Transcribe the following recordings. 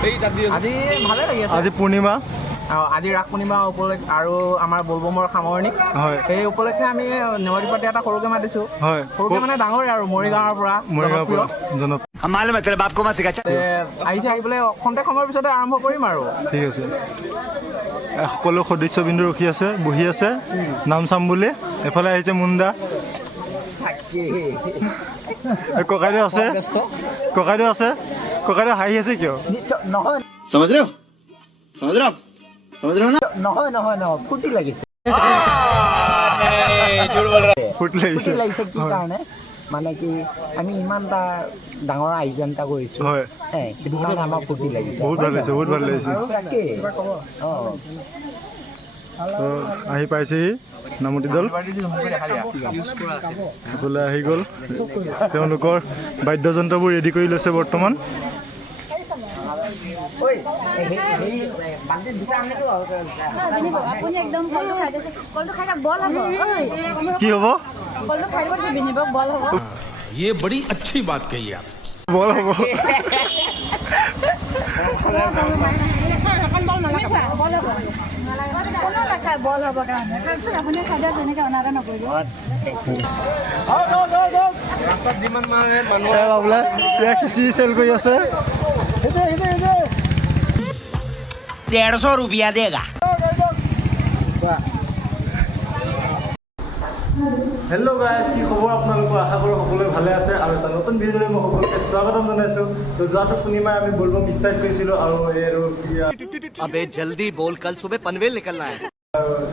আজি ভালে লাগি আছে। আজি পূৰ্ণিমা, আজি ৰাস পূৰ্ণিমা উপলক্ষে আৰু আমাৰ বলবমৰ সামৰণি, হয় সেই উপলক্ষে আমি নেৱাৰী পাৰ্টি এটা সৰুকৈ মাতিছোঁ। হয়, সৰুকৈ মানে ডাঙৰে আৰু মৰিগাঁৱৰ পৰা মৰিগাঁৱৰ পৰা আহিছে। আহি পেলাই খন্তেক সময়ৰ পিছতে আৰম্ভ কৰিম আৰু। ঠিক আছে। সকলো সদস্যবৃন্দ ৰখি আছে, বহি আছে নাম চাম বুলি। এফালে আহিছে মুণ্ডা, ককাইদেউ আছে, ককাইদেউ আছে। ককাইদেউ হাঁহি আছে কিয়? নহয় ফূৰ্তি লাগিছে। ফূৰ্তি লাগিছে কি কাৰণে মানে কি আমি ইমান এটা ডাঙৰ আয়োজন এটা কৰিছোঁ, হয়, সেইটো কাৰণে আমাৰ ফূৰ্তি লাগিছে। বহুত ভাল লাগিছে, বহুত ভাল লাগিছে। আহি পাইছেহি নামতি দল, সকলোৱে আহি গ'ল। তেওঁলোকৰ বাদ্যযন্ত্ৰবোৰ ৰেডি কৰি লৈছে বৰ্তমান। কি হ'ব? ये बड़ी अच्छी बात कही आप। বল হ'ব। খিচিৰি চেল কৰি আছে। 150 रुपया देगा। হেল্ল' গাইজ, কি খবৰ আপোনালোকৰ? আশা কৰোঁ সকলোৱে ভালে আছে আৰু এটা নতুন ভিডিঅ'লৈ মই সকলোকে স্বাগতম জনাইছোঁ। তো যোৱাটো পূৰ্ণিমাই আমি বলবম ষ্টাৰ্ট কৰিছিলোঁ আৰু अबे जल्दी बोल, कल सुबह पनवेल निकलना है।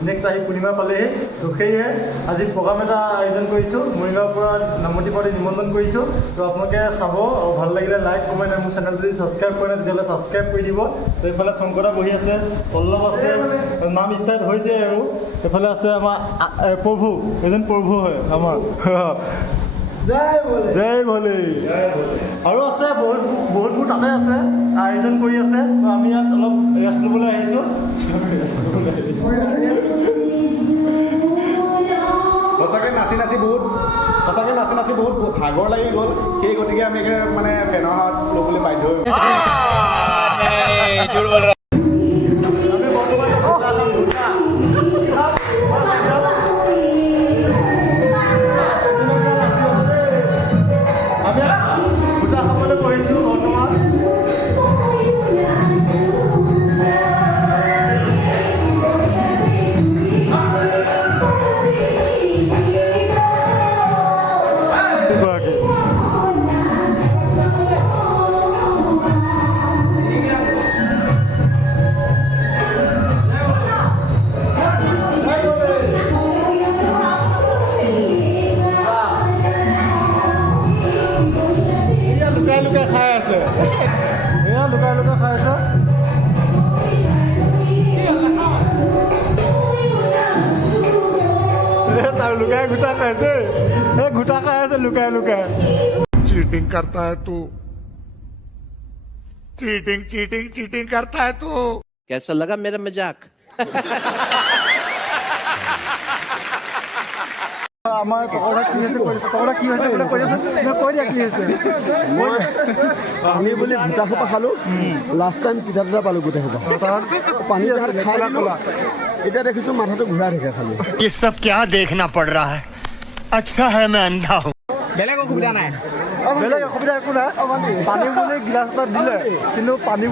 নেক্সট আহি পূৰ্ণিমা পালেহি। তো সেয়ে আজি প্ৰগ্ৰাম এটা আয়োজন কৰিছোঁ, মৰিগাঁৱৰ পৰা নামতি পাৰ্টি নিমন্ত্ৰণ কৰিছোঁ। তো আপোনালোকে চাব আৰু ভাল লাগিলে লাইক কমেণ্ট আৰু মোৰ চেনেল যদি ছাবস্ক্ৰাইব কৰে তেতিয়াহ'লে ছাবস্ক্ৰাইব কৰি দিব। তো এইফালে শংকৰদা বহি আছে, পল্লৱ আছে, নাম ষ্টাৰ্ট হৈছে আৰু এইফালে আছে আমাৰ প্ৰভু, এজন প্ৰভু হয় আমাৰ। জয় ভলে। আৰু আছে বহুতবোৰ তাতে আছে, আয়োজন কৰি আছে। তো আমি ইয়াত অলপ ৰেষ্ট ল'বলৈ আহিছোঁ। সঁচাকৈ নাচি নাচি বহুত ভাগৰ লাগি গ'ল। সেই গতিকে আমি মানে ফেনৰ হাত ল'বলৈ বাধ্য হৈ লুকাই খাই আছে। এয়া লুকাই খাই আছে। তাৰ লুকাই গোটা খাইছে, গোটা খাই আছে লুকাই। चीटिंग करता है तू, चीटिंग करता है तू। कैसा लगा मेरा मजाक? আমাৰ পকৰা কি হৈছে কৰিছে, পকৰা কি হৈছে বোলে কৰি আছে, কৈ দিয়া কি হৈছে। পানী বুলি গোটা সোপা খালোঁ, লাষ্ট টাইম তিতা পালোঁ গোটেই সোপা। পানী খাই দিলোঁ, এতিয়া দেখিছোঁ মাথাটো ঘূৰাই থাকে খালি। ये सब क्या देखना पड़ रहा है? अच्छा है मैं अंधा हूँ। বেলেগ অসুবিধা নাই, বেলেগ অসুবিধা একো নাই। পানী বুলি গিলাচ এটা দিলে, কিন্তু পানী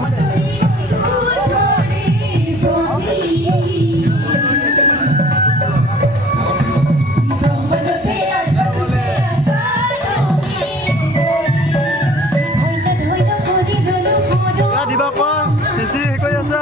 দিবা কোৱা বেছি হেৰি কৰি আছা।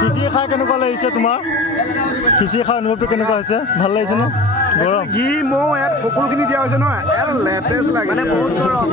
খিচিৰি খাই কেনেকুৱা লাগিছে তোমাৰ? খিচিৰি খাই অনুভৱটো কেনেকুৱা হৈছে? ভাল লাগিছে নে? গৰম ঘি মৌ ইয়াত সকলোখিনি দিয়া হৈছে নহয়, ইয়াত লেটেষ্ট লাগে মানে বহুত গৰম।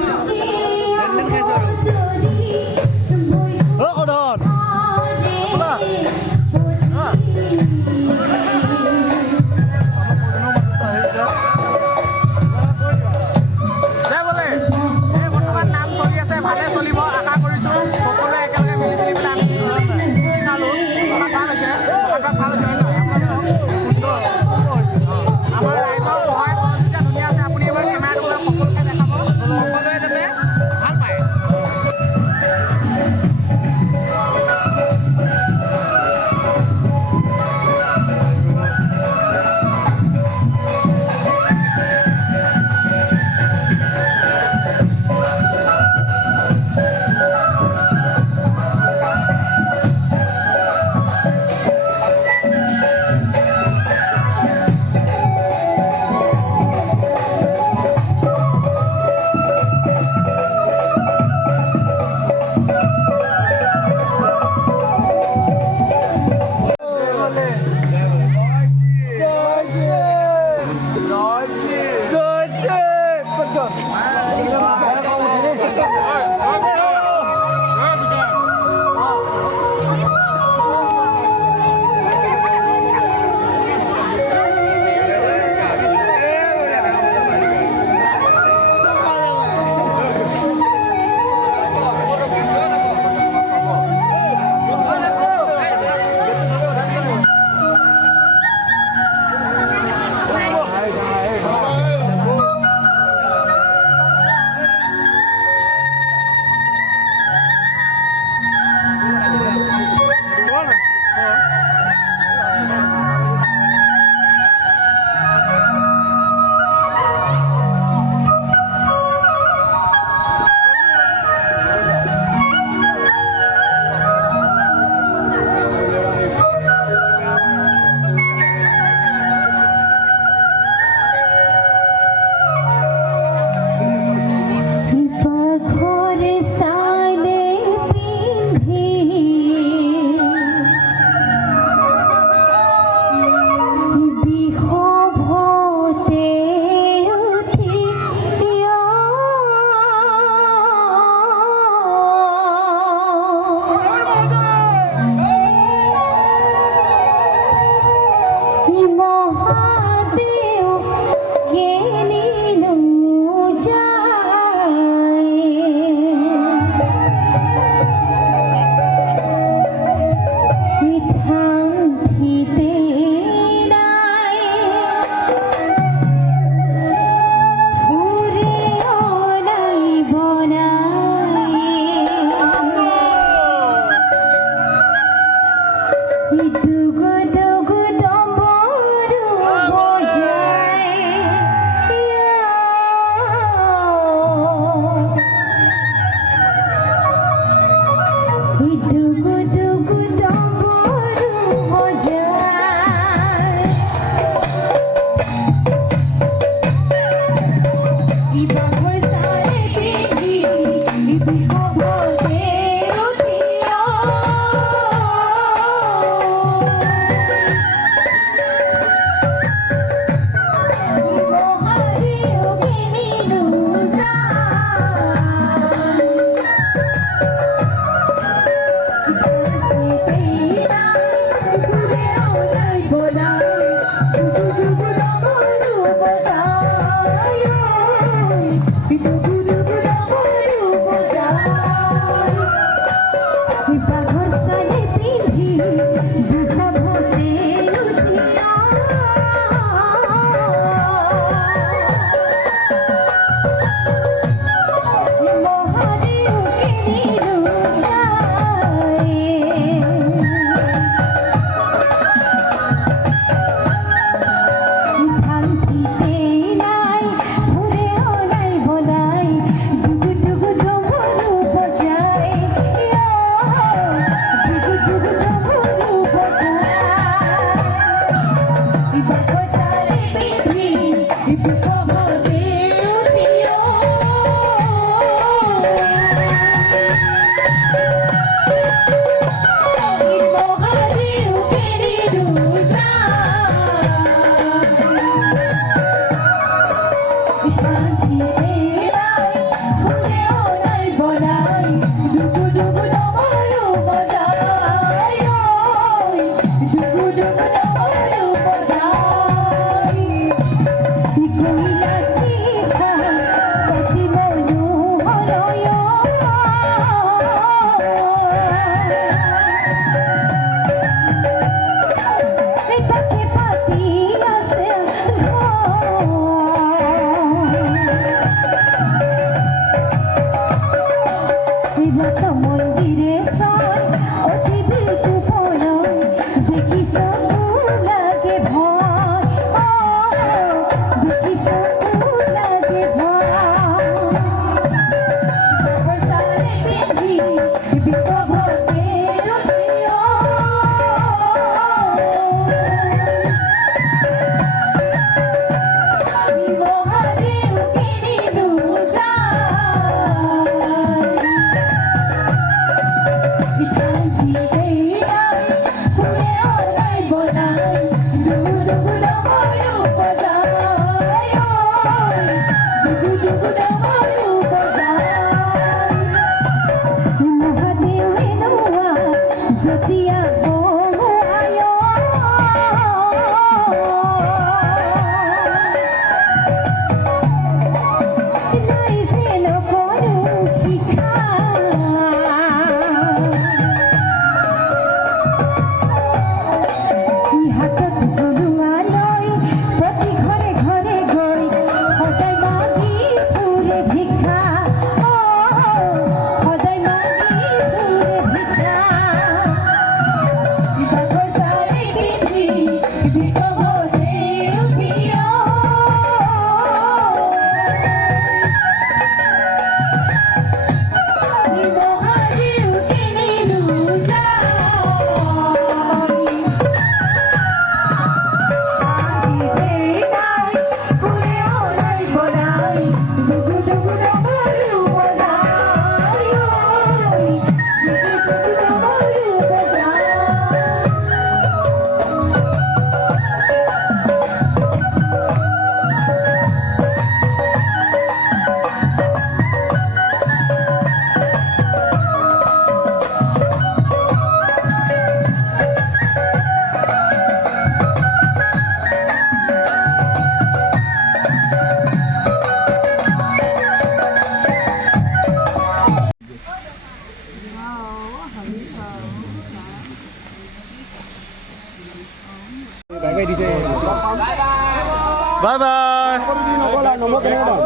বাই বাই নগ'লা নম্বৰ কেনেকৈ পাম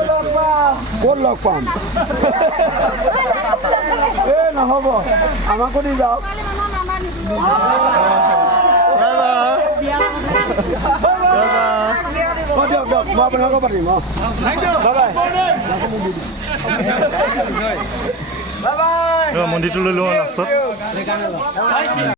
ক'ত লগ পাম এই নহ'ব আমাকো দি যাওক বাই বাই দিয়ক দিয়ক মই আপোনালোকক পাতিম অঁ বাই বাই মন্দিৰটো লৈ লওঁ লাষ্টত